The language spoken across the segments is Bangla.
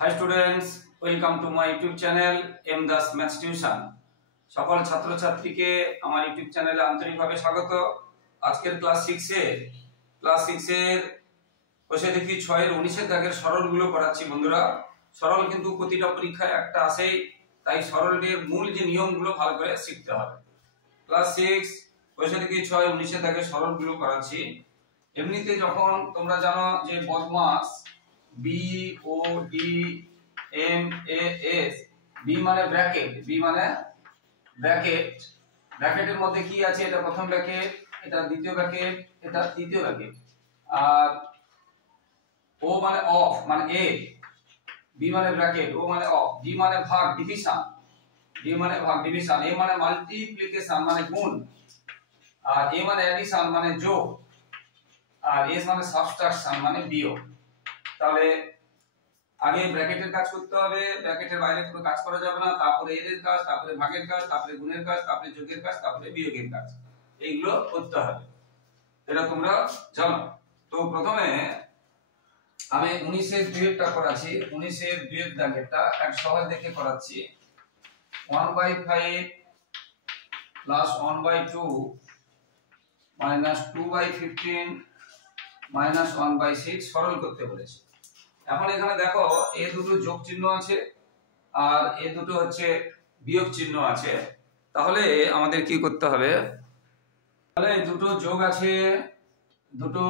High students, welcome to my YouTube channel M Das maths tuition. সকল ছাত্রছাত্রীকে আমার ইউটিউব চ্যানেলে আন্তরিকভাবে স্বাগত। আজকের ক্লাস 6 এর বসে দেখি 6 এর 19 এর দাগের সরলগুলো করাচ্ছি বন্ধুরা। সরল কিন্তু প্রতিটা পরীক্ষায় একটা আসেই, তাই সরলের মূল যে নিয়মগুলো ভালো করে শিখতে হবে। ক্লাস 6 বসে দেখি 6 19 এর দাগের সরলগুলো করাচ্ছি। এমনিতে যখন তোমরা জানো যে BODMAS B O D M A S, B মানে ব্র্যাকেট, ব্র্যাকেটের মধ্যে কি আছে? এটা প্রথম ব্র্যাকেট, এটা দ্বিতীয় ব্র্যাকেট, এটা তৃতীয় ব্র্যাকেট। আর ও মানে অফ মানে এ, বি মানে ব্র্যাকেট, ও মানে অফ, ডি মানে ভাগ ডিভিশন, এ মানে মাল্টিপ্লিকেশন মানে গুণ, আর এ মানে অ্যাডিশন মানে যোগ, আর এস মানে সাবট্রাকশন মানে বিয়োগ। তাহলে আগে ব্র্যাকেটের কাজ করতে হবে, ব্র্যাকেটের বাইরে কোনো কাজ করা যাবে না। তারপরে এর কাজ, তারপরে ভাগের কাজ, তারপরে গুণের কাজ, তারপরে যোগের কাজ, তারপরে বিয়োগের কাজ, এইগুলো করতে হবে। এটা তোমরা জানো। তো প্রথমে আমি 19 এর দুইটা করাচ্ছি। 19 এর দুইয়ের দাগেরটা এক সহজ দেখে করাচ্ছি। 1/5 প্লাস 1/2 মাইনাস 2/15 মাইনাস 1/6 সরল করতে বলেছে। এখন এখানে দেখো এ দুটো যোগ চিহ্ন আছে আর এ দুটো হচ্ছে বিয়োগ চিহ্ন আছে। তাহলে আমাদের কি করতে হবে? তাহলে দুটো যোগ আছে, দুটো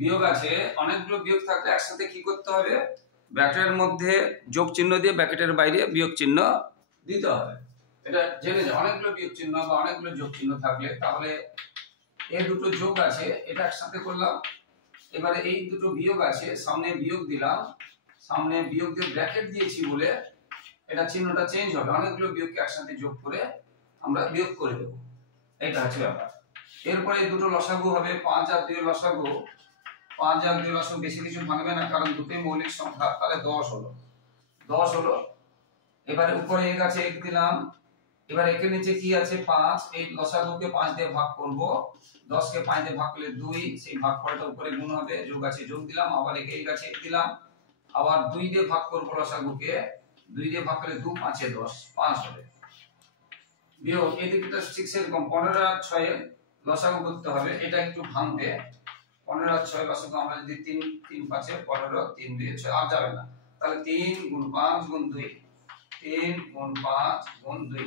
বিয়োগ আছে, অনেকগুলো বিয়োগ থাকলে একসাথে কি করতে হবে? ব্র্যাকেটের মধ্যে যোগ চিহ্ন দিয়ে ব্র্যাকেটের বাইরে বিয়োগ চিহ্ন দিতে হবে। এটা জেনে যাও, অনেকগুলো বিয়োগ চিহ্ন বা অনেকগুলো যোগ চিহ্ন থাকলে তাহলে এ দুটো যোগ আছে, এটা একসাথে করলাম। এবারে এই দুটো বিয়োগ আছে, সামনে বিয়োগ দিলাম, সামনে বিয়োগ দিয়ে ব্র্যাকেট দিয়েছি বলে এটা চিহ্নটা চেঞ্জ হবে। অনেকগুলো বিয়োগকে একসাথে যোগ করে আমরা বিয়োগ করে দেব, এটা হচ্ছে ব্যাপার। এরপরে এই দুটো লসাগু হবে 5 আর 2 লসাগু। 5 আর 2 লসাগু বেশি কিছু ভাঙবে না, কারণ দুটোই মৌলিক সংখ্যা। তাহলে 10 হলো। এবারে উপরে এক আছে, এক দিলাম। এবার এর নিচে কি আছে? 5। এই লসাগুকে 5 দিয়ে ভাগ করব, 10 কে 5 দিয়ে ভাগ করলে 2, সেই ভাগফলটা উপরে গুণ হবে, যোগ আছে যোগ দিলাম, আবার এক আছে এক দিলাম, আবার 2 দিয়ে ভাগ করব লসাগুকে, 2 দিয়ে ভাগ করলে 2 5 এ 10, 5 হবে। বিয়োগ এদিকটা 6 এরকম 15 আর 6 এর লসাগু করতে হবে, এটা একটু ভাঙবে। 15 আর 6 লসাগু আমরা যদি 3 3 5 এ 15, 3 2 6 আর যাবে না। তাহলে 3 গুণ 5 গুণ 2, 3 গুণ 5 গুণ 2,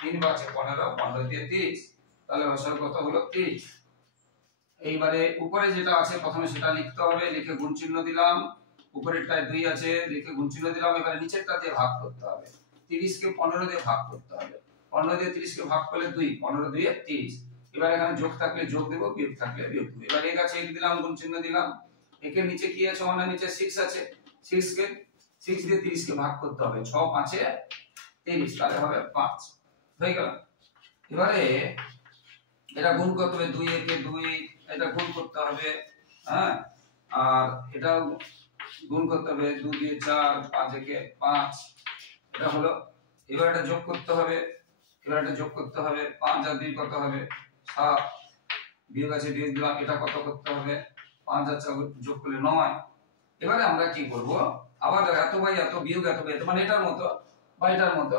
3 5 এ 15, 15 দিয়ে 30, তাহলে লসাগু কত হলো? 30। এইবারে উপরে যেটা আছে প্রথমে সেটা লিখতে হবে, লিখে গুণ চিহ্ন দিলাম। উপরেরটায় 2 আছে, লিখে গুণ চিহ্ন দিলাম। এবারে নিচেরটা দিয়ে ভাগ করতে হবে, 30 কে 15 দিয়ে ভাগ করতে হবে। 15 দিয়ে 30 কে ভাগ করলে 2, 15 2 এ 30। এবার এখানে যোগ থাকলে যোগ দেব, বিয়োগ থাকলে বিয়োগ দেব। এবার এক আছে এক দিলাম, গুণ চিহ্ন দিলাম। একের নিচে কি আছে? মানে নিচে 6 আছে, 6 দিয়ে 30 কে ভাগ করতে হবে, 6 5 এ 30, তাহলে হবে 5। হয়ে গেল। এবারে এটা গুণ করতে হবে, 2 একে 2, এটা গুণ করতে হবে, হ্যাঁ, আর এটাও গুণ করতে হবে, 2 দিয়ে 4, 5 একে 5, এটা হলো। এবার এটা যোগ করতে হবে, 5 আর 2 কত হবে? 7, বিয়োগ আছে বিয়োগ দিলাম, এটা কত করতে হবে? 5 আর 4 যোগ করলে 9। এবারে আমরা কি করব? আবার এত বাই এত বিয়োগ এত বাই এত, মানে এটার মতো বা এটার মতো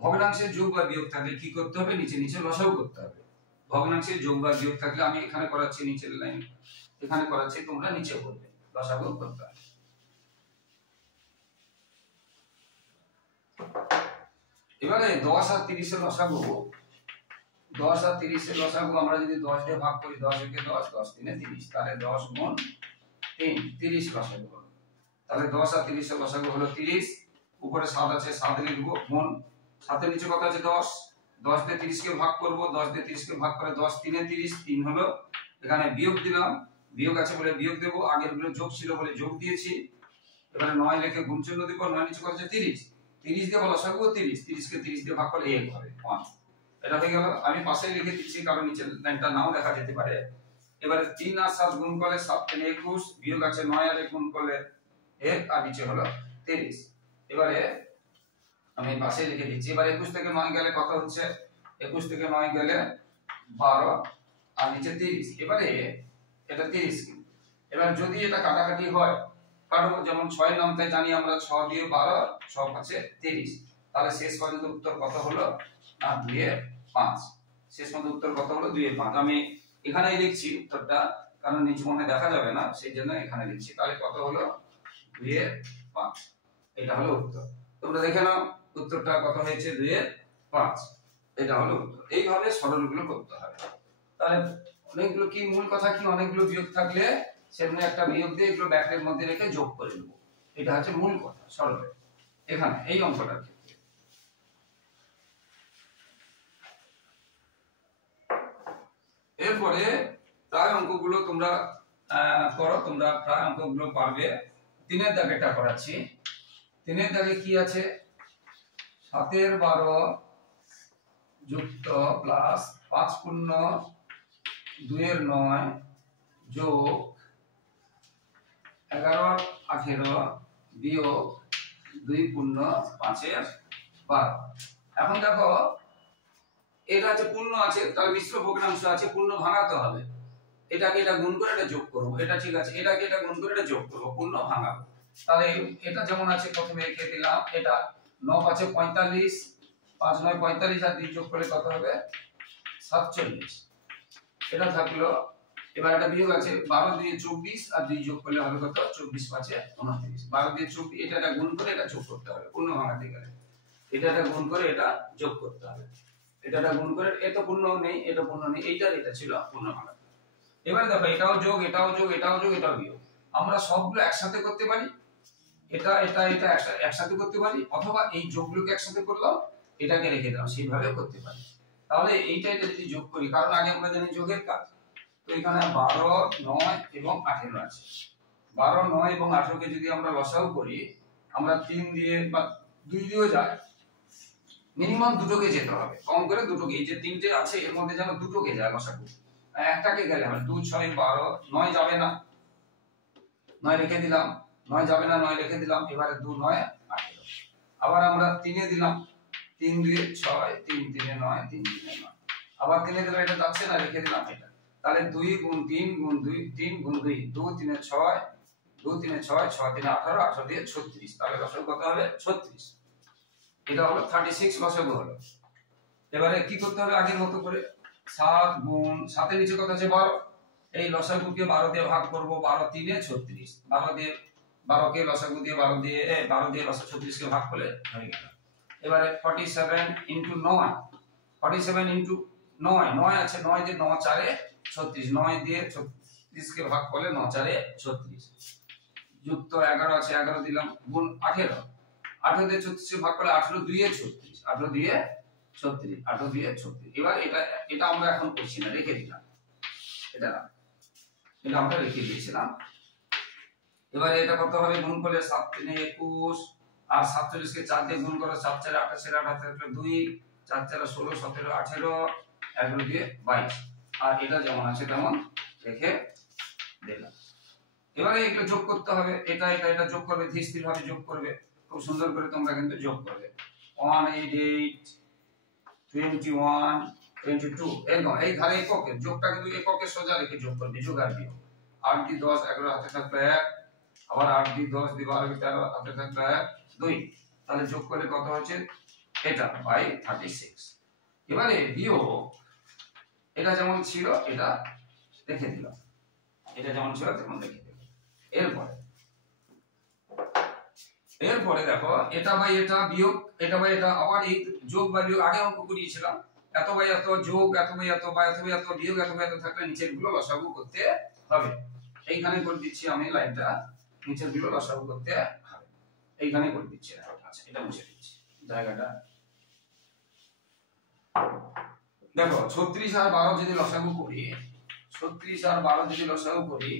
ভগ্নাংশের যোগ বা বিয়োগ থাকলে কি করতে হবে? নিচে নিচে লসাগু করতে হবে। ভগ্নাংশের যোগ বা বিয়োগ থাকলে আমি এখানে করাচ্ছি নিচের লাইন, এখানে করাচ্ছি, তোমরা নিচে করবে, লসাগু করতে হবে। এবারে 10 আর 30 এর লসাগু, 10 আর 30 এর লসাগু আমরা যদি 10 দিয়ে ভাগ করি, 10 একে 10, 10 3 এ 30, তাহলে 10 গুণ 3, 30 লসাগু হলো। তাহলে 10 আর 30 এর লসাগু হলো 30। উপরে 7 আছে, 7 লিখব, গুণ 7 এর নিচে কত আছে? 10, 10 দিয়ে 30 কে ভাগ করব, 10 দিয়ে 30 কে ভাগ করে 10 3 এ 30, 3 হলো। এখানে বিয়োগ দিলাম, বিয়োগ আছে বলে বিয়োগ দেব, আগের গুলো যোগ ছিল বলে যোগ দিয়েছি। এবারে 9 লিখে গুণ চিহ্ন দেব, 9 নিচে কত আছে? 30, 30 দিয়ে লসাগু 30, 30 কে 30 দিয়ে ভাগ করলে 1 হবে, 1। এটা হয়ে গেল। আমি পাশে লিখে দিচ্ছি কারণ নিচের লাইনটা নাও দেখা যেতে পারে। এবারে 3 আর 7 গুণ করলে 7 3 21, বিয়োগ আছে 9 আর 1 গুণ করলে 1, আর নিচে হলো 30। এবারে আমি পাশে লিখে দিচ্ছি। এবারে 21 থেকে 9 গেলে কত হচ্ছে? 21 থেকে 9 গেলে 12, আর নিচে 30। এবারে এটা 30। এবার যদি এটা কাটাকাটি হয়, কাটবো, যেমন 6 এর নামতে জানি আমরা 6 দিয়ে 12, 6 5 30, তাহলে শেষ পর্যন্ত উত্তর কত হলো না 2 এর 5। শেষ পর্যন্ত উত্তর কত হলো 2 এর 5। আমি এখানেই লিখছি উত্তরটা, কারণ নিচে মনে দেখা যাবে না, সেই জন্য এখানে লিখছি। তাহলে কত হলো 2 এর 5, এটা হলো উত্তর। তোমরা দেখে নাও উত্তরটা কত হয়েছে 2 এর 5, এটা হলো উত্তর। এইভাবে সরলগুলো করতে হবে। তাহলে অনেকগুলো কি মূল কথা কি, অনেকগুলো বিয়োগ থাকলে সেখানে একটা বিয়োগ দিয়ে এগুলো ব্র্যাকেটের মধ্যে রেখে যোগ করে নেব, এটা হচ্ছে মূল কথা সরলে। এখানে এই অঙ্কটার ক্ষেত্রে এরপরে প্রায় অঙ্কগুলো তোমরা করো, তোমরা প্রায় অঙ্কগুলো পারবে। 3 এর দাগেটা করাচ্ছি। 3 এর দাগে কি আছে, 7 এর 12 যুক্ত প্লাস 5 পূর্ণ 2 এর 9 যোগ 11 18 বিয়োগ 2 পূর্ণ 5 এর 12। এখন দেখো এটা হচ্ছে পূর্ণ আছে, তার মিশ্র ভগ্নাংশ আছে, পূর্ণ ভাঙাতে হবে। এটাকে এটা গুণ করে এটা যোগ করব, এটা ঠিক আছে। এটাকে এটা গুণ করে এটা যোগ করব, পূর্ণ ভাঙাবো। তাহলে এটা যেমন আছে প্রথমে এঁকে দিলাম, এটা 9 5 45, 5 9 45 আর 2 যোগ করলে কত হবে 47, এটা থাকলো। এবার একটা বিয়োগ আছে, 12 দিয়ে 24 আর 2 যোগ করলে হবে কত 24 5 29, 12 দিয়ে 24, এটা গুণ করে এটা যোগ করতে হবে পূর্ণ ভাঙাতে গেলে। এটা গুণ করে এটা যোগ করতে হবে, এটা গুণ করে, এটা পূর্ণ নেই, এটা পূর্ণ নেই, এটা ছিল পূর্ণ ভাঙা। এবারে দেখো এটাও যোগ, এটাও যোগ, এটাও যোগ, এটাও বিয়োগ। আমরা সবগুলো একসাথে করতে পারি, এটা একসাথে করতে পারি, অথবা এই যোগগুলোকে একসাথে করলাম, এটাকে রেখে দিলাম, সেইভাবে করতে পারি। তাহলে এটা যদি যোগ করি, কারণ আগে আমরা জানি যোগের কাজ, তো এখানে 12 9 এবং 18 আছে। 12 9 এবং 18 কে যদি আমরা লসাগু করি, আমরা 3 দিয়ে বা 2 দিয়েও যায়, মিনিমাম দুটোকে যেতে হবে, কম করে দুটোকে। এই যে তিনটে আছে এর মধ্যে যেন দুটোকে যায় লসাগু, একটাকে গেলে হবে 2 6 12, 9 যাবে না, 9 রেখে দিলাম, 9 যাবে না, 9 রেখে দিলাম। এবারে 2 9 18, আবার আমরা 3 এ দিলাম, 3 2 6, 3 3 9, 3 3 9, আবার 3 এ দিলাম, এটা যাচ্ছে না, রেখে দিলাম এটা। তাহলে 2 গুণ 3 গুণ 2, 3 গুণ 2, 2 3 6, 2 3 6, 6 3 18, 18 দিয়ে 36, তাহলে লসাগু কত হবে 36। এটা হলো 36 লসাগু হলো। এবারে কি করতে হবে আগের মতো করে, 7 গুণ 7 এর নিচে কত আছে 12, এই লসাগুকে 12 দিয়ে ভাগ করব, 12 3 এ 36, 12 দিয়ে 12 কে লসাগু দিয়ে 12 দিয়ে লসাগু 36 কে ভাগ করলে হয়ে গেল। এবারে 47 ইনটু 9, 47 ইনটু 9, 9 আছে, 9 দিয়ে 9 4 এ 36, 9 দিয়ে 36 কে ভাগ করলে 9 4 এ 36, যুক্ত 11 আছে, 11 দিলাম, গুণ 18, 18 দিয়ে 36 কে ভাগ করলে 18 2 এ 36, 18 দিয়ে 36, 18 দিয়ে 36। এবার এটা আমরা এখন করছি না, রেখে দিলাম, এটা আমরা রেখে দিয়েছিলাম। এবারে এটা কত হবে, গুণ করলে 7 3 21, আর 47 কে 4 দিয়ে গুণ করলে 7 4 28, 28 2, 4 4 16, 17 18, 11 দিয়ে 22, আর এটা যেমন আছে তেমন রেখে দিলাম। এবারে এগুলো যোগ করতে হবে, এটা যোগ করবে, ধীরে স্থির ভাবে যোগ করবে, খুব সুন্দর করে তোমরা কিন্তু যোগ করবে। 188 21 22, একদম এই ধারে এককে, যোগটা কিন্তু এককে সোজা রেখে যোগ করবে, যোগ আর বিয়োগ। 8 দিয়ে 10 11 হাতে থাকলো 1, আবার 8 দিয়ে 10 দিয়ে 12 13 হাতে থাকলো 1 2, তাহলে যোগ করলে কত হচ্ছে এটা বাই 36। এবারে বিয়োগ, এটা যেমন ছিল এটা রেখে দিলাম, এটা যেমন ছিল তেমন রেখে দিলাম। এরপরে দেখো এটা বাই এটা বিয়োগ, এটা বাই এটা, আবার এই যোগ বা বিয়োগ আগে অঙ্ক করিয়েছিলাম, এত বাই এত যোগ, এত বাই এত, বা এত বাই এত বিয়োগ, এত বাই এত থাকলে নিচের গুলো লসাগু করতে হবে। এইখানে করে দিচ্ছি আমি লাইনটা, নিচের গুলো লসাগু করতে হবে, এইখানে করে দিচ্ছি। আচ্ছা এটা মুছে দিচ্ছি জায়গাটা। দেখো 36 আর 12 যদি লসাগু করি, 36 আর 12 যদি লসাগু করি,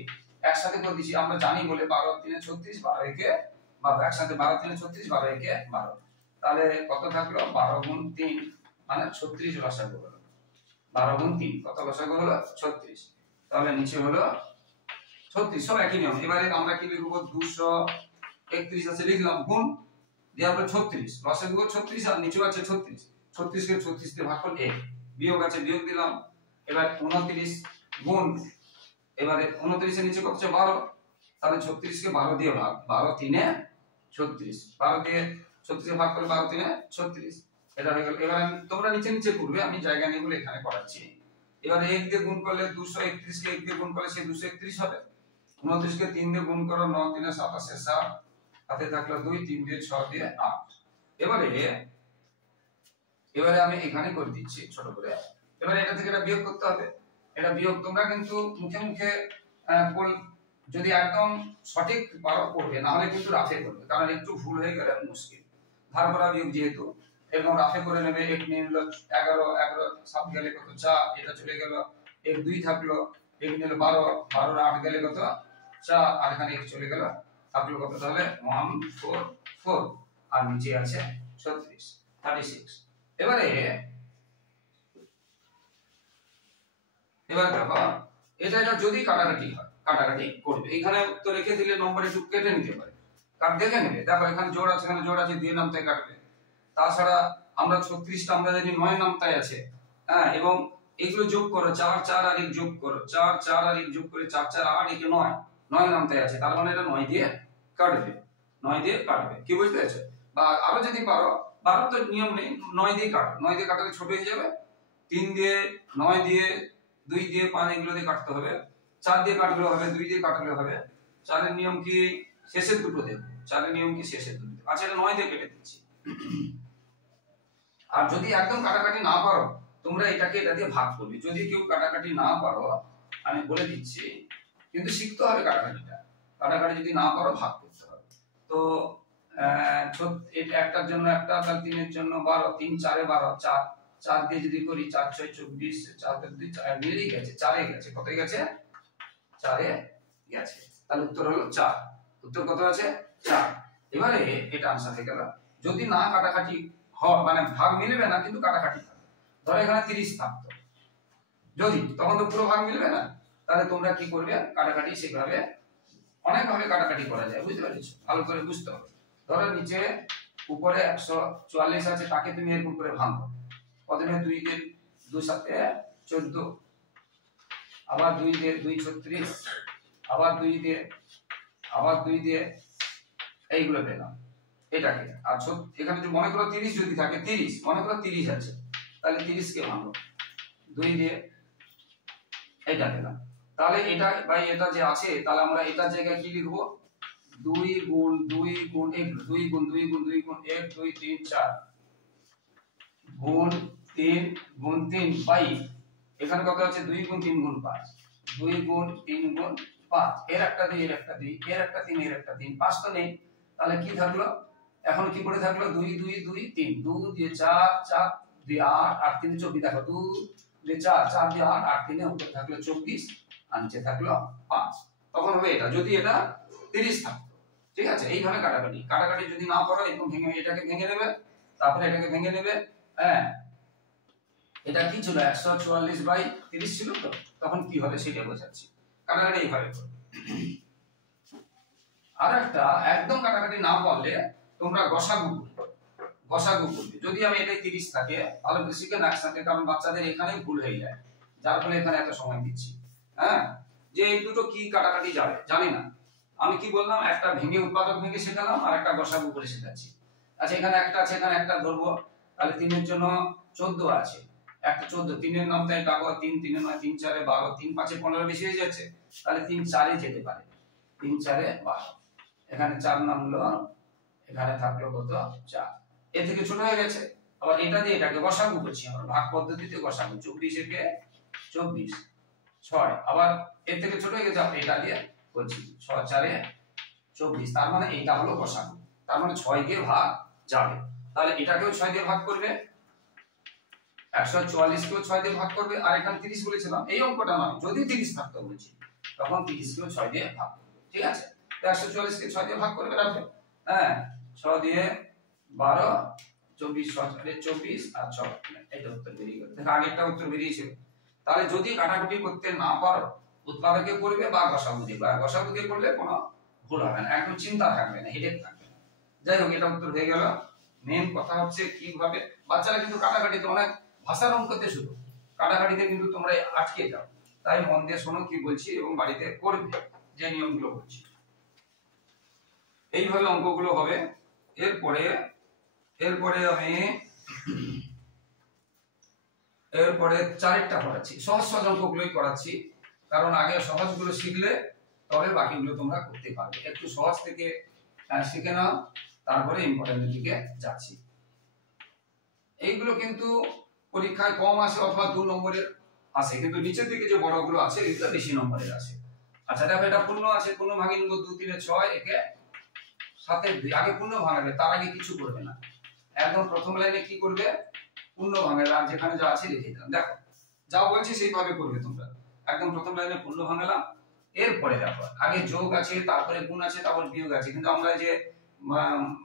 একসাথে করে দিচ্ছি, আমরা জানি বলে 12 3 36, 12 একে 12, একসাথে 12 3 36, 12 একে 12, তাহলে কত থাকলো 12 গুণ 3 মানে 36 লসাগু হলো। 12 গুণ 3 কত লসাগু হলো 36, তাহলে নিচে হলো 36, সব একই নিয়ম। এবারে আমরা কি লিখব, 231 আছে, লিখলাম, গুণ দিয়ে আমরা 36, লসাগু 36 আর নিচে আছে 36, 36 কে 36 দিয়ে ভাগ করলে 1, বিয়োগ আছে বিয়োগ দিলাম। এবার 29 গুণ, এবারে 29 এর নিচে কত আছে 12, তাহলে 36 কে 12 দিয়ে ভাগ, 12 3 36, 12 দিয়ে 36 ভাগ করলে 12 3 36, এটা হয়ে গেল। এবার তোমরা নিচে নিচে করবে, আমি জায়গা নিয়ে বলে এখানে করাচ্ছি। এবার 1 দিয়ে গুণ করলে 231 কে 1 দিয়ে গুণ করলে সে 231 হবে। 29 কে 3 দিয়ে গুণ করো, 9 3 27 7, হাতে থাকলো 2, 3 দিয়ে 6 দিয়ে 8। এবারে আমি এখানে করে দিচ্ছি ছোট করে। এবারে এটা থেকে এটা বিয়োগ করতে হবে। এটা বিয়োগ তোমরা কিন্তু মুখে মুখে যদি একদম সঠিক পারো করবে, না হলে কিন্তু রাফে করবে, কারণ একটু ভুল হয়ে গেলে মুশকিল। ধার করা বিয়োগ যেহেতু, এরকম রাফে করে নেবে। 1 নিয়ে নিল 11, 11 7 গেলে কত 4, এটা চলে গেল। 1 2 থাকলো, 1 নিল 12, 12 8 গেলে কত 4, আর এখানে 1 চলে গেল, থাকলো কত তাহলে 1 4 4, আর নিচে আছে 36 36। এবারে দেখো এটা যদি কাটাকাটি হয়, কাটাকাটি করবে, এখানে তো রেখে দিলে নম্বর একটু কেটে নিতে পারে, কারণ দেখে নেবে। দেখো এখানে জোড় আছে, এখানে জোড় আছে, দিয়ে নামতায় কাটবে। তাছাড়া আমরা 36টা আমরা জানি 9 নামতায় আছে, হ্যাঁ, এবং এগুলো যোগ করো, 4 4 আর 1 যোগ করো, 4 4 আর 1 যোগ করে 4 4 8, একে 9 9 নামতায় আছে, তার মানে এটা 9 দিয়ে কাটবে, 9 দিয়ে কাটবে। কি বুঝতে পেরেছো? বা আরো যদি পারো, 12 তো নিয়ম নেই, 9 দিয়ে কাটো, 9 দিয়ে কাটালে ছোট হয়ে যাবে। 3 দিয়ে 9 দিয়ে 2 দিয়ে 5 এগুলো দিয়ে কাটতে হবে, 4 দিয়ে কাটলেও হবে, 2 দিয়ে কাটলেও হবে। 4 এর নিয়ম কি শেষের দুটো দেব, 4 এর নিয়ম কি শেষের দুটো দেব। আচ্ছা, এটা 9 দিয়ে কেটে দিচ্ছি। আর যদি একদম কাটাকাটি না পারো, তোমরা এটাকে এটা দিয়ে ভাগ করবে। যদি কেউ কাটাকাটি না পারো, আমি বলে দিচ্ছি, কিন্তু শিখতে হবে কাটাকাটিটা। কাটাকাটি যদি না পারো, ভাগ করতে হবে। তো এটা একটার জন্য একটা, তার 3 এর জন্য 12, 3 4 এ 12, 4 4 দিয়ে যদি করি 4 6 24, 4 2 4 মিলেই গেছে, 4 এ গেছে, কত গেছে 4 এ গেছে। তাহলে উত্তর হলো 4। উত্তর কত আছে 4। এবারে এটা आंसर হয়ে গেল। যদি না কাটাকাটি হয়, মানে ভাগ মিলবে না কিন্তু কাটাকাটি থাকবে, ধরো এখানে 30 থাকতো, যদি তখন তো পুরো ভাগ মিলবে না, তাহলে তোমরা কি করবে, কাটাকাটি সেভাবে অনেক ভাবে কাটাকাটি করা যায়, বুঝতে পেরেছো? ভালো করে বুঝতে হবে। ধরো নিচে উপরে 144 আছে, তাকে তুমি এরকম করে ভাঙো। প্রথমে 2 দিয়ে 2 7 14, আবার 2 দিয়ে 2 36, আবার 2 দিয়ে, আবার 2 দিয়ে, এইগুলো পেলাম এটাকে। আর এখানে যদি মনে করো 30 যদি থাকে, 30 মনে করো 30 আছে, তাহলে 30 কে ভাঙো, 2 দিয়ে এটা পেলাম। তাহলে এটা ভাই এটা যে আছে, তাহলে আমরা এটার জায়গায় কি লিখবো, 2 গুণ 2 গুণ 1, 2 গুণ 2 গুণ 2 গুণ 1 2 3 4 গুণ 3 গুণ 3 বাই, এখানে কত আছে 2 গুণ 3 গুণ 5, 2 গুণ 3 গুণ 5, এর একটা দিই, এর একটা দিই, এর একটা 3, এর একটা 3, 5 তো নেই, তাহলে কি থাকলো, এখন কি করে থাকলো, 2 2 2 3, 2 দিয়ে 4 4 2 8 8 3 24, দেখো 2 দিয়ে 4 4 দিয়ে 8 8 3 উপরে থাকলো 24, আর নিচে থাকলো 5। তখন হবে এটা, যদি এটা 30 থাকতো। ঠিক আছে, এইভাবে কাটাকাটি। কাটাকাটি যদি না করো, এরকম ভেঙে এটাকে ভেঙে নেবে, তারপরে এটাকে ভেঙে নেবে, হ্যাঁ। এটা কি ছিল, 144/30 ছিল, তো তখন কি হবে সেটা বোঝাচ্ছি। কাটাকাটি এইভাবে করবে। আর একটা একদম কাটাকাটি না পারলে তোমরা গসাগু করবে, গসাগু করবে। যদি আমি এটাই 30 থাকে, ভালো করে শিখে না থাকে, কারণ বাচ্চাদের এখানেই ভুল হয়ে যায়, যার ফলে এখানে এত সময় দিচ্ছি, হ্যাঁ। যে এই দুটো কি কাটাকাটি যাবে জানি না, আমি কি বললাম, একটা ভেঙে উৎপাদক ভেঙে শেখালাম, আর একটা গসাগু করে শেখাচ্ছি। আচ্ছা, এখানে একটা আছে, এখানে একটা ধরবো, তাহলে 3 এর জন্য 14 আছে, একটা 14, 3 এর নামটাই ডাকো, 3 3 এর 9, 3 4 এ 12, 3 5 এ 15 বেশি হয়ে যাচ্ছে, তাহলে 3 4 এ যেতে পারে, 3 4 এ 12, এখানে 4 নামলো, এখানে থাকলো কত 4, এ থেকে ছোট হয়ে গেছে। আবার এটা দিয়ে এটাকে গসাগু করছি, আমরা ভাগ পদ্ধতিতে গসাগু, 24 একে 24 6, আবার এর থেকে ছোট হয়ে গেছে, আমরা এটা দিয়ে করছি, 6 4 এ 24, তার মানে এটা হলো গসাগু, তার মানে 6 দিয়ে ভাগ যাবে। তাহলে এটাকেও 6 দিয়ে ভাগ করবে, 144 কেও 6 দিয়ে ভাগ করবে, আর এখানে 30 বলেছিলাম, এই অঙ্কটা নয়, যদি 30 থাকতো বলছি, তখন 30 কেও 6 দিয়ে ভাগ করবে। ঠিক আছে, তো 144 কে 6 দিয়ে ভাগ করবে, রাখবে, হ্যাঁ, 6 দিয়ে 12, 24 6 24, আর 6, এটা উত্তর বেরিয়ে গেল। দেখো আগেরটা উত্তর বেরিয়েছিল। তাহলে যদি কাটাকুটি করতে না পারো, উৎপাদকে করবে বা গসাগু দিয়ে, বা গসাগু দিয়ে করলে কোনো ভুল হবে না, একদম চিন্তা থাকবে না, হেডেক থাকবে না। যাই হোক, এটা উত্তর হয়ে গেল। মেন কথা হচ্ছে কিভাবে বাচ্চারা কিন্তু কাটাকাটিতে অনেক ভাষার অঙ্কতে শুধু কাটাকাটিতে কিন্তু তোমরা আটকে যাও। তাই মন দিয়ে শোনো কি বলছি এবং বাড়িতে করবে যে নিয়মগুলো বলছি। এইভাবে অঙ্কগুলো হবে। এরপরে চারেরটা করাচ্ছি, সহজ সহজ অঙ্কগুলোই করাচ্ছি, কারণ আগে সহজগুলো শিখলে তবে বাকিগুলো তোমরা করতে পারবে। একটু সহজ থেকে শিখে নাও, তারপরে ইম্পর্টেন্টের দিকে যাচ্ছি। এইগুলো কিন্তু পরীক্ষায় কম আসে অথবা 2 নম্বরের আসে, কিন্তু নিচের দিকে যে বড়গুলো আছে এগুলো বেশি নম্বরের আসে। আচ্ছা দেখো, এটা পূর্ণ আছে, পূর্ণ ভাঙিয়ে নেব 2 3 6 একে 7 আগে পূর্ণ ভাঙাবে, তার আগে কিছু করবে না, একদম প্রথম লাইনে কি করবে, পূর্ণ ভাঙাবে, আর যেখানে যা আছে লিখে দিলাম। দেখো যা বলছি সেইভাবে করবে তোমরা। একদম প্রথম লাইনে পূর্ণ ভাঙালাম, এরপরে দেখো আগে যোগ আছে, তারপরে গুণ আছে, তারপর বিয়োগ আছে, কিন্তু আমরা যে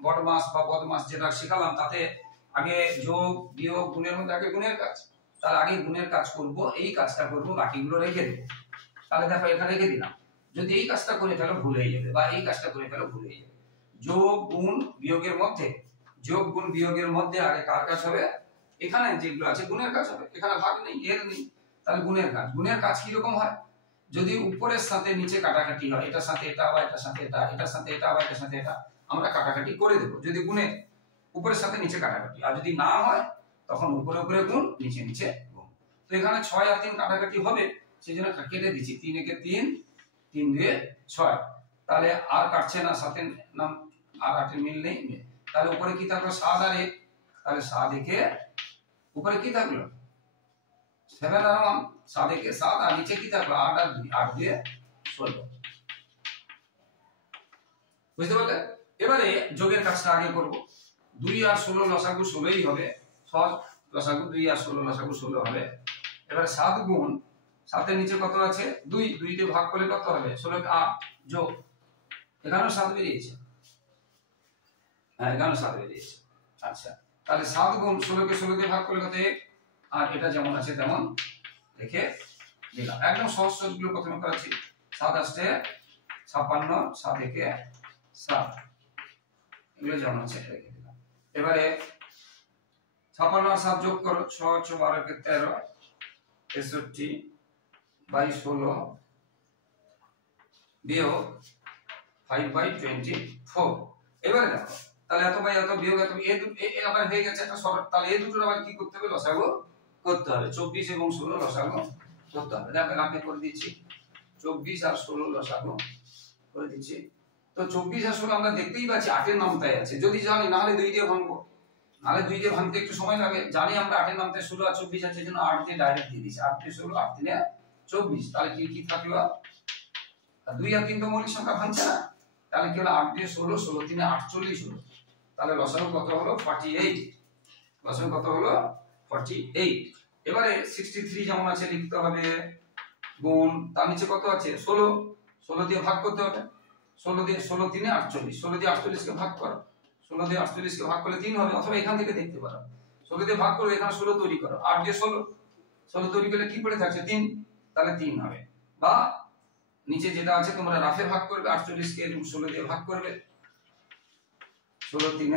বদমাস বা বদমাস যেটা শিখালাম তাতে আগে যোগ বিয়োগ গুণের মধ্যে আগে গুণের কাজ, তার আগে গুণের কাজ করব, এই কাজটা করব, বাকিগুলো রেখে দেব। তাহলে দেখো এখানে রেখে দিলাম, যদি এই কাজটা করে ফেলো ভুল হয়ে যাবে, বা এই কাজটা করে ফেলো ভুল হয়ে যাবে। যোগ গুণ বিয়োগের মধ্যে, যোগ গুণ বিয়োগের মধ্যে আগে কার কাজ হবে, এখানে যেগুলো আছে গুণের কাজ হবে, এখানে ভাগ নেই, এর নেই, তাহলে গুণের কাজ। গুণের কাজ কি রকম হয়, যদি উপরের সাথে নিচে কাটাকাটি হয়, এটার সাথে এটা বা এটার সাথে এটা, এটার সাথে এটা বা এটার সাথে এটা, আমরা কাটাকাটি করে দেব যদি গুণে উপরের সাথে নিচে কাটাকাটি। আর যদি না হয় তখন উপরে উপরে গুণ, নিচে নিচে গুণ। তো এখানে 6 আর 3 কাটাকাটি হবে, সেজন্য কেটে দিচ্ছি, 3 একে 3, 3 2 6, তাহলে আর কাটছে না, সাথে নাম আর 8 এর মিল নেই, তাহলে উপরে কি থাকলো 7 আর 1, তাহলে 7 একে উপরে কি থাকলো 7 আর 1, 7 একে 7, আর নিচে কি থাকলো 8 আর 2, 8 2 16। বুঝতে পারলে? এবারে যোগের কাজটা আগে করব। 2 আর 16 লসাগু 16ই হবে, সহজ লসাগু, 2 আর 16 লসাগু 16 হবে। এবারে 7 গুণ 7 এর নিচে কত আছে 2, 2 দিয়ে ভাগ করলে কত হবে 16 কে 8 যোগ, এখানেও 7 বেরিয়েছে, হ্যাঁ এখানেও 7 বেরিয়েছে। আচ্ছা তাহলে 7 গুণ 16 কে 16 দিয়ে ভাগ করলে কত 1, আর এটা যেমন আছে তেমন রেখে দিলাম। একদম সহজ সহজগুলো প্রথমে করাচ্ছি। 7 আসছে 56, 7 একে 7, এগুলো যেমন আছে রেখে দিলাম। এবারে 56 আর 7 যোগ করো, 6 6 12 কে 13, 63 বাই 16 বিয়োগ 5/24। এবারে দেখো তাহলে এত বাই এত বিয়োগ এত, এ আবার হয়ে গেছে একটা শর্ট, তাহলে এই দুটোর আবার কি করতে হবে, লসাগু করতে হবে। 24 এবং 16 লসাগু করতে হবে। দেখো আমি করে দিচ্ছি, 24 আর 16 লসাগু করে দিচ্ছি। তো 24 আর 16 আমরা দেখতেই পাচ্ছি 8 এর নামতায় আছে, যদি জানি না হলে 2 দিয়ে ভাঙবো, নাহলে 2 দিয়ে ভাঙতে একটু সময় লাগে, জানি আমরা 8 এর নামতায় 16 আর 24 আছে, এজন্য 8 দিয়ে ডাইরেক্ট দিয়ে দিচ্ছি, 8 দিয়ে 16, 8 দিয়ে 24, তাহলে কি কি থাকলো, আর 2 আর 3 তো মৌলিক সংখ্যা ভাঙছে না, তাহলে কি হলো 8 দিয়ে 16, 16 3 48 হলো, তাহলে লসাগু কত হলো 48, লসাগু কত হলো 48। এবারে 63 যেমন আছে লিখতে হবে, গুণ তার নিচে কত আছে 16, 16 দিয়ে ভাগ করতে হবে, 16 দিয়ে 16 3 48, 16 দিয়ে 48 কে ভাগ করো, 16 দিয়ে 48 কে ভাগ করলে 3 হবে, অথবা এখান থেকে দেখতে পারো 16 দিয়ে ভাগ করো, এখানে 16 তৈরি করো, 8 দিয়ে 16 তৈরি করলে কি পড়ে থাকছে 3, তাহলে 3 হবে। বা নিচে যেটা আছে তোমরা রাফে ভাগ করবে, 48 কে 16 দিয়ে ভাগ করবে, 16 3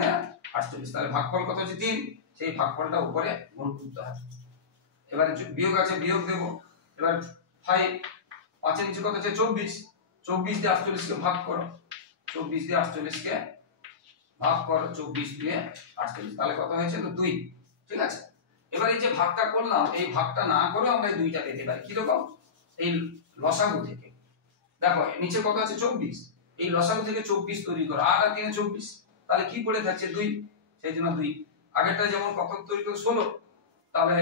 48, তাহলে ভাগফল কত হচ্ছে 3, সেই ভাগফলটা উপরে গুণ করতে হবে। এবারে বিয়োগ আছে, বিয়োগ দেব। এবার 5 5 এর নিচে কত আছে 24, 24 দিয়ে 48 কে ভাগ করো, 24 দিয়ে 48 কে ভাগ করো, 24 দিয়ে 48, তাহলে কত হয়েছে 2, ঠিক আছে। এবার এই যে ভাগটা করলাম, এই ভাগটা না করে আমরা এই 2টা পেতে পারি কি রকম, এই লসাগু থেকে। দেখো নিচে কত আছে 24, এই লসাগু থেকে 24 তৈরি করো, 8 আর 3 24, তাহলে কি পড়ে থাকছে 2, সেই জন্য 2। আগেরটা যেমন কত তৈরি করো 16, তাহলে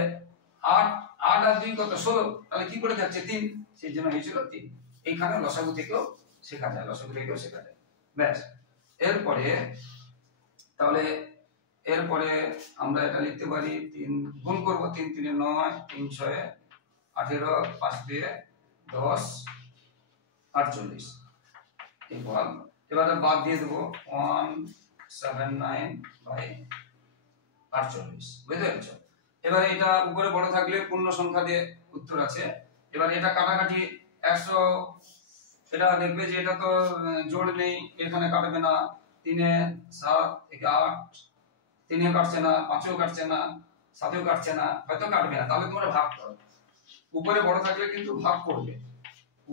8 8 আর 2 কত 16, তাহলে কি পড়ে থাকছে 3, সেই জন্য হয়েছিল 3। এইখানে লসাগু থেকেও শেখা যায়, লসাগু থেকেও শেখা যায়। ব্যাস এরপরে তাহলে এরপরে আমরা এটা লিখতে পারি 3 গুণ করব, 3 3 9, 3 6 18, 5 2 10 48। এবারে বাদ দিয়ে দেবো 179/48, বুঝতে পেরেছো। এবারে এটা উপরে বড় থাকলে পূর্ণ সংখ্যা দিয়ে উত্তর আছে। এবারে এটা কাটাকাটি 100, এটা দেখবে যে এটা তো জোড় নেই, এখানে কাটবে না, 3 এ 7 থেকে 8, 3 এ কাটছে না, 5 এও কাটছে না, 7 এও কাটছে না, হয়তো কাটবে না, তাহলে তোমরা ভাগ করো। উপরে বড় থাকলে কিন্তু ভাগ করবে,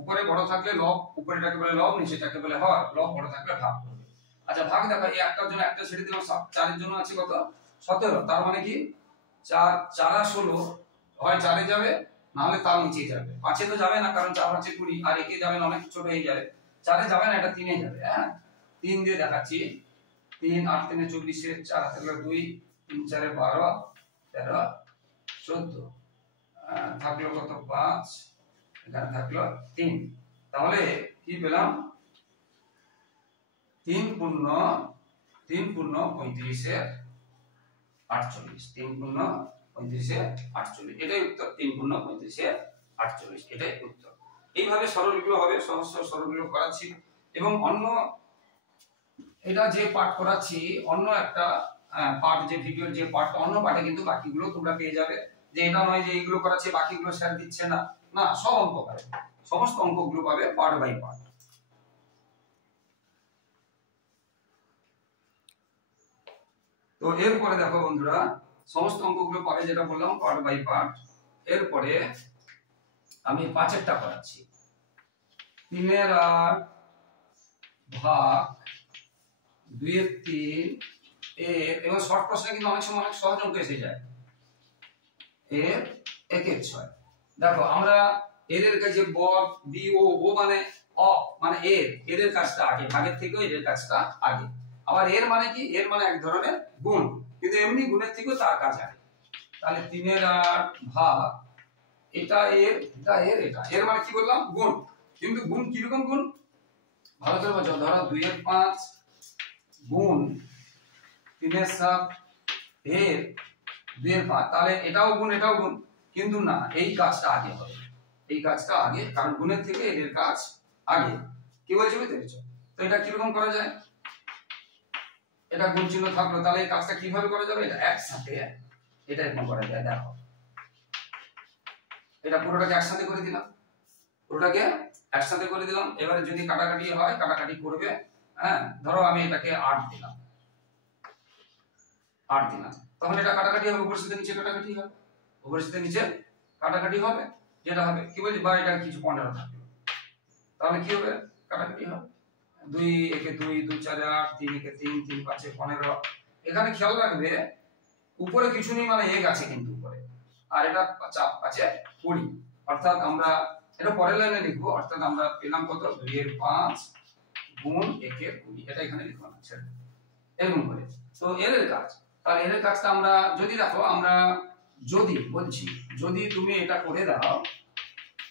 উপরে বড় থাকলে লব, উপরেটাকে বলে লব, নিচেটাকে বলে হর, লব বড় থাকলে ভাগ করবে। আচ্ছা ভাগ দেখো, এই একটার জন্য একটা ছেড়ে দিলাম, 4 এর জন্য আছে কত 17, তার মানে কি 4 4 16, হয় 4 এ যাবে না হলে তার নিচে যাবে। 5 এ তো যাবে না, কারণ 4 হচ্ছে 20, আর একে যাবে না, অনেক ছোট হয়ে যাবে। 4 এ যাবে না, এটা 3 এ যাবে। হ্যাঁ 3 দিয়ে দেখাচ্ছি, 3 8 3 24, 4 হাতে 2, 3 4 12 13 14, থাকলো কত 5, এখানে থাকলো 3। তাহলে কি পেলাম, 3 পূর্ণ 35 এর 48, 3 পূর্ণ 35 এর 48, এটাই উত্তর। 3 পূর্ণ 35 এর 48, এটাই উত্তর। এইভাবে সরলগুলো হবে, সহজ সরলগুলো করাচ্ছি। এবং অন্য এটা যে পার্ট করাচ্ছি, অন্য একটা পার্ট, যে ভিডিওর যে পার্টটা, অন্য পার্টে কিন্তু বাকিগুলো তোমরা পেয়ে যাবে। যে এটা নয় যে এইগুলো করাচ্ছি বাকিগুলো স্যার দিচ্ছে না, না, সব অঙ্ক পাবে, সমস্ত অঙ্কগুলো পাবে পার্ট বাই পার্ট। তো এরপরে দেখো বন্ধুরা, সমস্ত অঙ্কগুলো পাবে যেটা বললাম পার্ট বাই পার্ট। এরপরে আমি 5 এরটা করাচ্ছি। 3 এর 8 ভাগ 2 এর 3 এর, এবং শর্ট প্রশ্নে কিন্তু অনেক সময় অনেক সহজ অঙ্ক এসে যায়। এর 1 এর 6। দেখো আমরা এর কাছে ব বি ও মানে অ মানে এর কাজটা আগে, ভাগের থেকেও এর কাজটা আগে। আবার এর মানে কি, এর মানে এক ধরনের গুণ, কিন্তু এমনি গুণের থেকেও তার কাজ আগে। তাহলে 3 এর 8 ভাগ, এটা এর মানে কি বললাম, গুণ। কিন্তু গুণ কি রকম গুণ, ভালো করে বোঝো। ধরো 2 এর 5 গুণ 3 এর 7 এর 2 এর 5, তাহলে এটাও গুণ এটাও গুণ, কিন্তু না, এই কাজটা আগে হবে, এই কাজটা আগে, কারণ গুণের থেকে এর কাজ আগে। কি বলছো বুঝতে পেরেছো? তো এটা কি রকম করা যায়, এটা গুণ চিহ্ন থাকলো, তাহলে এই কাজটা কিভাবে করা যাবে, এটা একসাথে এটা এরকম করা যায়। দেখো এটা পুরোটাকে একসাথে করে দিলাম, পুরোটাকে একসাথে করে দিলাম। এবারে যদি কাটাকাটি হয়, কাটাকাটি করবে। হ্যাঁ ধরো আমি এটাকে 8 দিলাম, তখন এটা কাটাকাটি হবে, উপর সাথে নিচে কাটাকাটি হবে, উপর সাথে নিচে কাটাকাটি হবে, যেটা হবে কি বলছি, বা এটা কিছু 15 থাকলো, তাহলে কি হবে, কাটাকাটি হবে। 2 একে 2, 2 4 8, 3 একে 3, 3 5 15। এখানে খেয়াল রাখবে উপরে কিছু নেই, মানে এক আছে কিন্তু উপরে, আর এটা 4 5 20, অর্থাৎ আমরা এটা পরের লাইনে লিখবো। অর্থাৎ আমরা পেলাম কত, 2 এর 5 গুণ 1 এর 20, এটা এখানে লিখলাম এরকম করে। তো এর কাজ, তাহলে এর কাজটা আমরা যদি দেখো, আমরা যদি বলছি, যদি তুমি এটা করে দাও,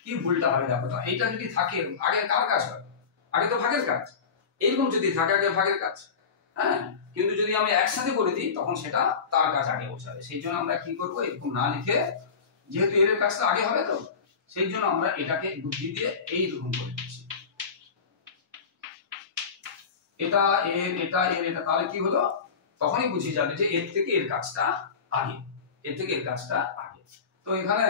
কি ভুলটা হবে দেখো তো। এইটা যদি থাকে, আগে কার কাজ হয়, আগে তো ভাগের কাজ। এইরকম যদি থাকে আগে ভাগের কাজ, হ্যাঁ, কিন্তু যদি আমি একসাথে করে দিই তখন সেটা তার কাজ আগে পৌঁছাবে। সেই জন্য আমরা কি করবো, এরকম না লিখে, যেহেতু এর কাজটা আগে হবে, তো সেই জন্য আমরা এটাকে বুদ্ধি দিয়ে এইরকম করে দিচ্ছি, এটা এর এটা এর এটা, তাহলে কি হলো, তখনই বুঝে যাবে যে এর থেকে এর কাজটা আগে, এর থেকে এর কাজটা আগে। তো এখানে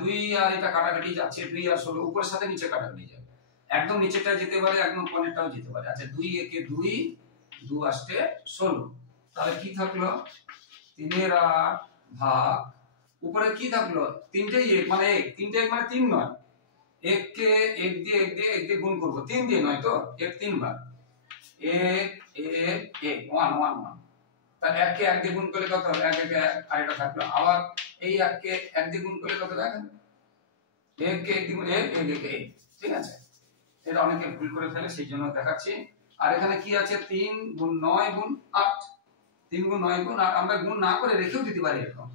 2 আর এটা কাটাকাটি যাচ্ছে, 2 আর 16, উপরের সাথে নিচে কাটাকাটি যাবে, একদম নিচেটা যেতে পারে, একদম কোণেরটাও যেতে পারে। আচ্ছা 2 একে 2, 2 আসছে 16, তাহলে কি থাকলো, 3 এর 8 ভাগ, উপরে কি থাকলো, তিনটেই এক, মানে এক, তিনটে এক মানে 3 নয়, এককে এক দিয়ে গুণ করব, 3 দিয়ে নয় তো, এক 3 বার, এক এক এক 1 1 1, তাহলে এককে এক দিয়ে গুণ করলে কত হবে, এক এক এক, আর এটা থাকলো। আবার এই এককে এক দিয়ে গুণ করলে কত দেখেন, এককে এক দিয়ে গুণ এক এক এক এক, ঠিক আছে। এটা অনেকে ভুল করে ফেলে, সেই জন্য দেখাচ্ছি। আর এখানে কি আছে, 3 গুণ 9 গুণ 8, 3 গুণ 9 গুণ 8, আমরা গুণ না করে রেখেও দিতে পারি এরকম,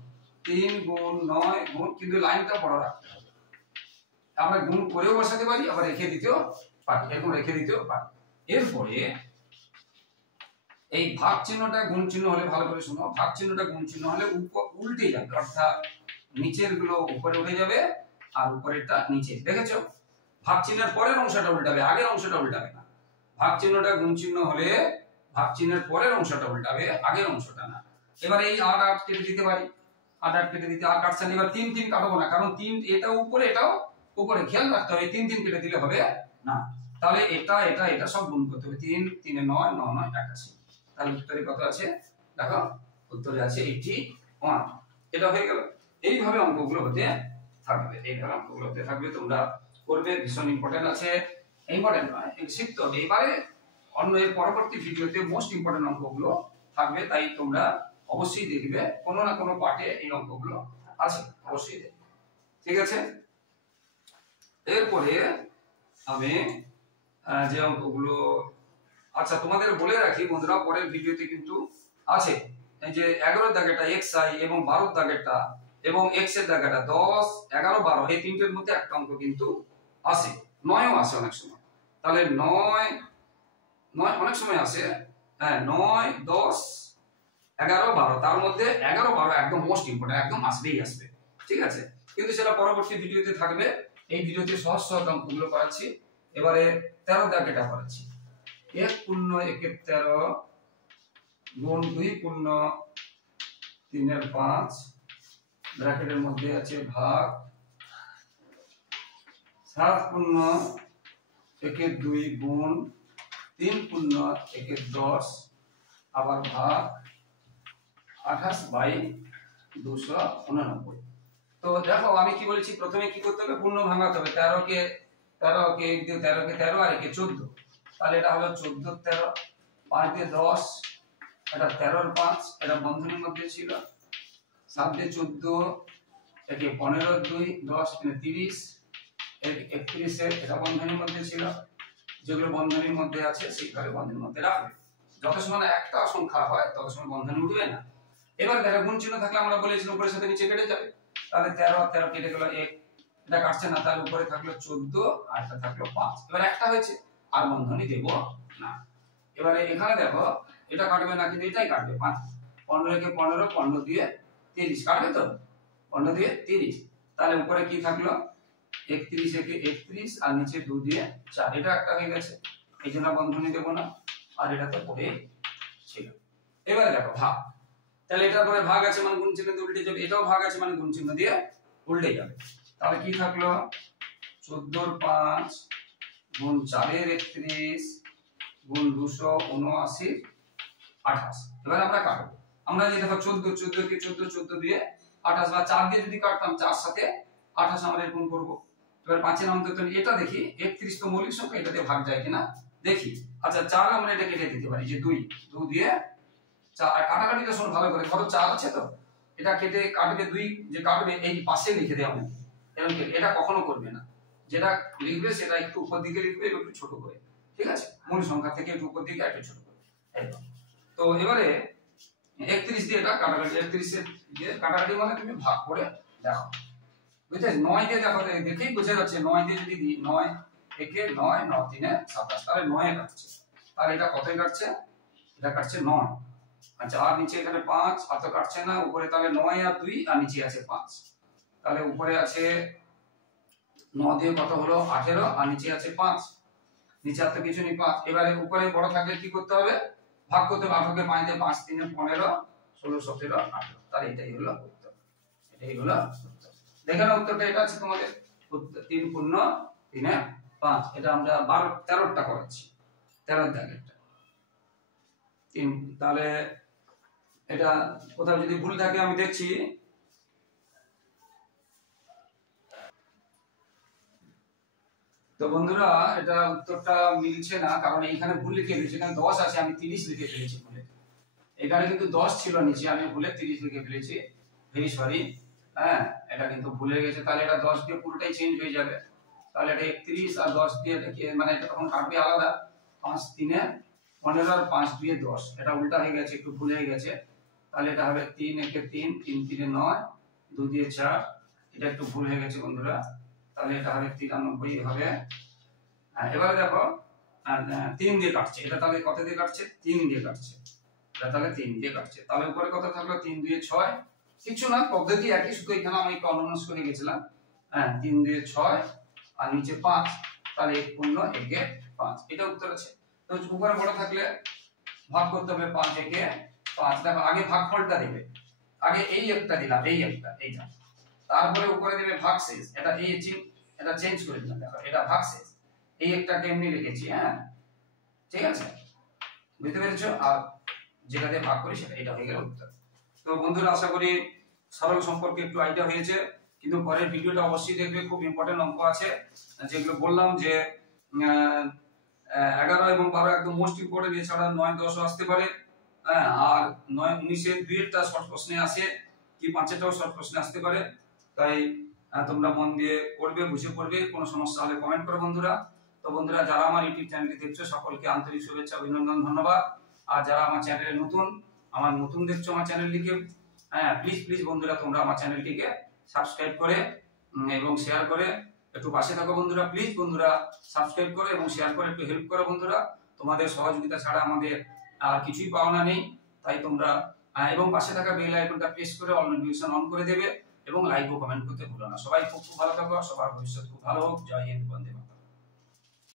3 গুণ 9 গুণ, কিন্তু লাইনটা বড় রাখতে হবে। আমরা গুণ করেও বসাতে পারি, আবার রেখে দিতেও পারি, এরকম রেখে দিতেও পারি। এরপরে এই ভাগ চিহ্নটা গুণ চিহ্ন হলে, ভালো করে শোনো, ভাগ চিহ্নটা গুণ চিহ্ন হলে উল্টে যাবে, অর্থাৎ নিচের গুলো উপরে উঠে যাবে আর উপরেরটা নিচে। দেখেছো, ভাগ চিহ্নের পরের অংশটা উল্টাবে, আগের অংশটা উল্টাবে না। ভাগ চিহ্নটা গুণ চিহ্ন হলে ভাগ চিহ্নের পরের অংশটা উল্টাবে, আগের অংশটা না। এবার এই 8 8 কেটে দিতে পারি, 8 8 কেটে দিতে, আর কাটছেন। এবার 3 3 কাটবো না, কারণ 3 এটাও উপরে এটাও উপরে, খেয়াল রাখতে হবে 3 3 কেটে দিলে হবে না। তাহলে এটা এটা এটা সব গুণ করতে হবে, 3 3 এ 9 9 9 81, তাহলে উত্তরে কত আছে দেখো, উত্তরে আছে 81। এটা হয়ে গেল। এইভাবে অঙ্কগুলো হতে থাকবে, এইভাবে অঙ্কগুলো হতে থাকবে, তোমরা করবে, ভীষণ ইম্পর্টেন্ট আছে, ইম্পর্টেন্ট নয়, শিখতে হবে। এবারে অন্য এর পরবর্তী ভিডিওতে মোস্ট ইম্পর্টেন্ট অঙ্কগুলো থাকবে, তাই তোমরা অবশ্যই দেখবে, কোনো না কোনো পার্টে এই অঙ্কগুলো আছে, অবশ্যই দেখবে। ঠিক আছে, এরপরে আমি যে অঙ্কগুলো, আচ্ছা তোমাদের বলে রাখি বন্ধুরা, পরের ভিডিওতে কিন্তু আছে এই যে 11 দাগেরটা xi এবং 12 দাগেরটা এবং x এর দাগেরটা 10 11 12 এই তিনটের মধ্যে একটা অঙ্ক কিন্তু আসে, 9ও আসে অনেক সময়। তাহলে 9 অনেক সময় আসে, হ্যাঁ 9 10 11 12, তার মধ্যে 11 12 একদম মোস্ট ইম্পর্টেন্ট, একদম আসবেই আসবে। ঠিক আছে, কিন্তু সেটা পরবর্তী ভিডিওতে থাকবে। এই ভিডিওতে সহজ সহজ অঙ্কগুলো করাচ্ছি। এবারে 13 দাগেরটা করাচ্ছি। 1 পূর্ণ 1 এর 13 গুণ 2 পূর্ণ 3 এর 5 ব্র্যাকেটের মধ্যে আছে ভাগ 7 পূর্ণ 1 এর 2 গুণ 3 পূর্ণ 1 এর 10 আবার ভাগ 28/289। তো দেখো আমি কি বলেছি, প্রথমে কি করতে হবে, পূর্ণ ভাঙাতে হবে। 13 কে 13 আর একে 14, তাহলে এটা হলো 14 13, 5 দিয়ে 10, এটা 13 এর 5, এটা বন্ধনীর মধ্যে ছিল, 7 দিয়ে 14, একে 15 2 10 30, 31 এর এটা বন্ধনীর মধ্যে ছিল, যেগুলো বন্ধনীর মধ্যে আছে সেইভাবে বন্ধনীর মধ্যে রাখবে। যত সময় একটা সংখ্যা হয় তত সময় বন্ধনী উঠবে না। এবার দেখো গুণ চিহ্ন থাকলে আমরা বলেছিলাম উপরের সাথে নিচে কেটে যাবে, তাহলে 13 আর 13 কেটে গেল 1, এটা কাটছে না, তাহলে উপরে থাকলো 14 আর এটা থাকলো 5, এবার একটা হয়েছে, আর বন্ধনী দেব না। এবারে এখানে দেখো এটা কাটবে না, কিন্তু এটাই কাটবে, 5 15 কে 15 15 দিয়ে 30 কাটবে তো, 15 দিয়ে 30, তাহলে উপরে কি থাকলো 31 একে 31 আর নিচে 2 দিয়ে 4, এটা একটা হয়ে গেছে, এই জন্য বন্ধনী দেব না, আর এটা তো পড়ে ছিল। এবারে দেখো ভাগ, তাহলে এটার পরে ভাগ আছে মানে গুণ চিহ্ন দিয়ে উল্টে যাবে, এটাও ভাগ আছে মানে গুণ চিহ্ন দিয়ে উল্টে যাবে। তাহলে কি থাকলো 14 এর 5 গুণ 4 এর 31 গুণ 279 28। এবার আমরা কাটবো, আমরা যে দেখো 14 কে 14 দিয়ে 28 বা 4 দিয়ে যদি কাটতাম 4 সাথে 28 আমরা গুণ করব। এবার 5 এর নামতে তো এটা দেখি 31 তো মৌলিক সংখ্যা, এটাতে ভাগ যায় কিনা দেখি। আচ্ছা 4 আমরা এটা কেটে দিতে পারি, যে 2 দিয়ে 4, আর কাটাকাটিটা শুনুন ভালো করে, ধরো 4 আছে তো, এটা কেটে কাটবে 2, যে কাটবে এই পাশে লিখে দেওয়া হবে, এরকম এটা কখনো করবে না, যেটা লিখবে সেটা একটু উপর দিকে লিখবে, একটু ছোট করে, ঠিক আছে, মূল সংখ্যা থেকে একটু উপর দিকে একটু ছোট করে, একদম। তো এবারে 31 দিয়ে এটা কাটাকাটি, 31 এর দিয়ে কাটাকাটি মানে তুমি ভাগ করে দেখো, বুঝতে 9 দিয়ে দেখো, দেখেই বোঝা যাচ্ছে 9 দিয়ে যদি দিই 9 একে 9 9 3 27, তাহলে 9 এ কাটছে, তাহলে এটা কতই কাটছে, এটা কাটছে 9। আচ্ছা আর নিচে এখানে 5 আর তো কাটছে না, উপরে তাহলে 9 আর 2 আর নিচে আছে 5, তাহলে উপরে আছে 9 দিয়ে কত হলো 18 আর নিচে আছে 5, নিচে আর তো কিছু নেই 5। এবারে উপরে বড় থাকলে কি করতে হবে, ভাগ করতে হবে, 18 কে 5 দিয়ে 5 3 15 16 17 18, তাহলে এটাই হলো উত্তর, এটাই হলো উত্তর। দেখেন উত্তরটা এটা আছে তোমাদের, 3 পূর্ণ 3 এ 5, এটা আমরা 12 13টা করাচ্ছি, 13 দাগেরটা 3, তাহলে এটা কোথাও যদি ভুল থাকে আমি দেখছি। তো বন্ধুরা এটা উত্তরটা মিলছে না, কারণ এইখানে ভুল লিখে দিয়েছি, এখানে 10 আছে আমি 30 লিখে ফেলেছি ভুলে, এখানে কিন্তু 10 ছিল নিচে, আমি ভুলে 30 লিখে ফেলেছি, ভেরি সরি, হ্যাঁ এটা কিন্তু ভুলে গেছে। তাহলে এটা 10 দিয়ে পুরোটাই চেঞ্জ হয়ে যাবে, তাহলে এটা 31 আর 10 দিয়ে মানে এটা তখন কাটবে আলাদা, 5 3 এ 15 আর 5 2 এ 10, এটা উল্টা হয়ে গেছে, একটু ভুল হয়ে গেছে, তাহলে এটা হবে 3 একে 3 3 3 এ 9 2 দিয়ে 4, এটা একটু ভুল হয়ে গেছে বন্ধুরা, তাহলে এটা হবে 93 হবে। এবারে দেখো 3 দিয়ে কাটছে, এটা তাহলে কত দিয়ে কাটছে, 3 দিয়ে কাটছে, এটা তাহলে 3 দিয়ে কাটছে, তাহলে উপরে কত থাকলো 3 2 এ 6, কিছু না পদ্ধতি একই, শুধু এখানে আমি একটু অনুমান করে গেছিলাম, হ্যাঁ 3 2 এ 6 আর নিচে 5, তাহলে 1 পূর্ণ 1 এ 5, এটা উত্তর আছে। তো উপরে বড় থাকলে ভাগ করতে হবে 5 একে 5, দেখো আগে ভাগফলটা দেবে, আগে এই একটা দিলাম, এই একটা এইটা, তারপরে উপরে দেবে ভাগশেষ, এটা এই এটা চেঞ্জ করে দিলাম, দেখো এটা ভাগশেষ, এই একটাকে এমনি লিখেছি, হ্যাঁ ঠিক আছে, বুঝতে পেরেছো, আর যেটা দিয়ে ভাগ করি সেটা এটা হয়ে গেল উত্তর। তো বন্ধুরা আশা করি সরল সম্পর্কে একটু আইডিয়া হয়েছে, কিন্তু পরের ভিডিওটা অবশ্যই দেখবে, খুব ইম্পর্টেন্ট অঙ্ক আছে, যেগুলো বললাম যে 11 এবং 12 একদম মোস্ট ইম্পর্টেন্ট, এছাড়া 9 10 ও আসতে পারে। হ্যাঁ, আর 9 19 এর দুইটা শর্ট প্রশ্নে আসে, কি 5টাও শর্ট প্রশ্নে আসতে পারে। তাই তোমরা মন দিয়ে পড়বে, বুঝে পড়বে। কোনো সমস্যা হলে কমেন্ট করো বন্ধুরা। তো বন্ধুরা, যারা আমার ইউটিউব চ্যানেলটি দেখছো সকলকে আন্তরিক শুভেচ্ছা, অভিনন্দন, ধন্যবাদ। আর যারা আমার চ্যানেলে নতুন দেখছো আমার চ্যানেলটিকে, হ্যাঁ প্লিজ বন্ধুরা তোমরা আমার চ্যানেলটিকে সাবস্ক্রাইব করে এবং শেয়ার করে একটু পাশে থাকো বন্ধুরা। প্লিজ বন্ধুরা সাবস্ক্রাইব করো এবং শেয়ার করে একটু হেল্প করো বন্ধুরা। তোমাদের সহযোগিতা ছাড়া আমাদের আর কিছুই পাওনা নেই। তাই তোমরা এবং পাশে থাকা বেল আইকনটা প্রেস করে অল নোটিফিকেশন অন করে দেবে এবং লাইক ও কমেন্ট করতে ভুলো না। সবাই খুব ভালো থাকো, সবার ভবিষ্যৎ খুব ভালো হোক। জয় হিন্দ, বন্দে মাতরম।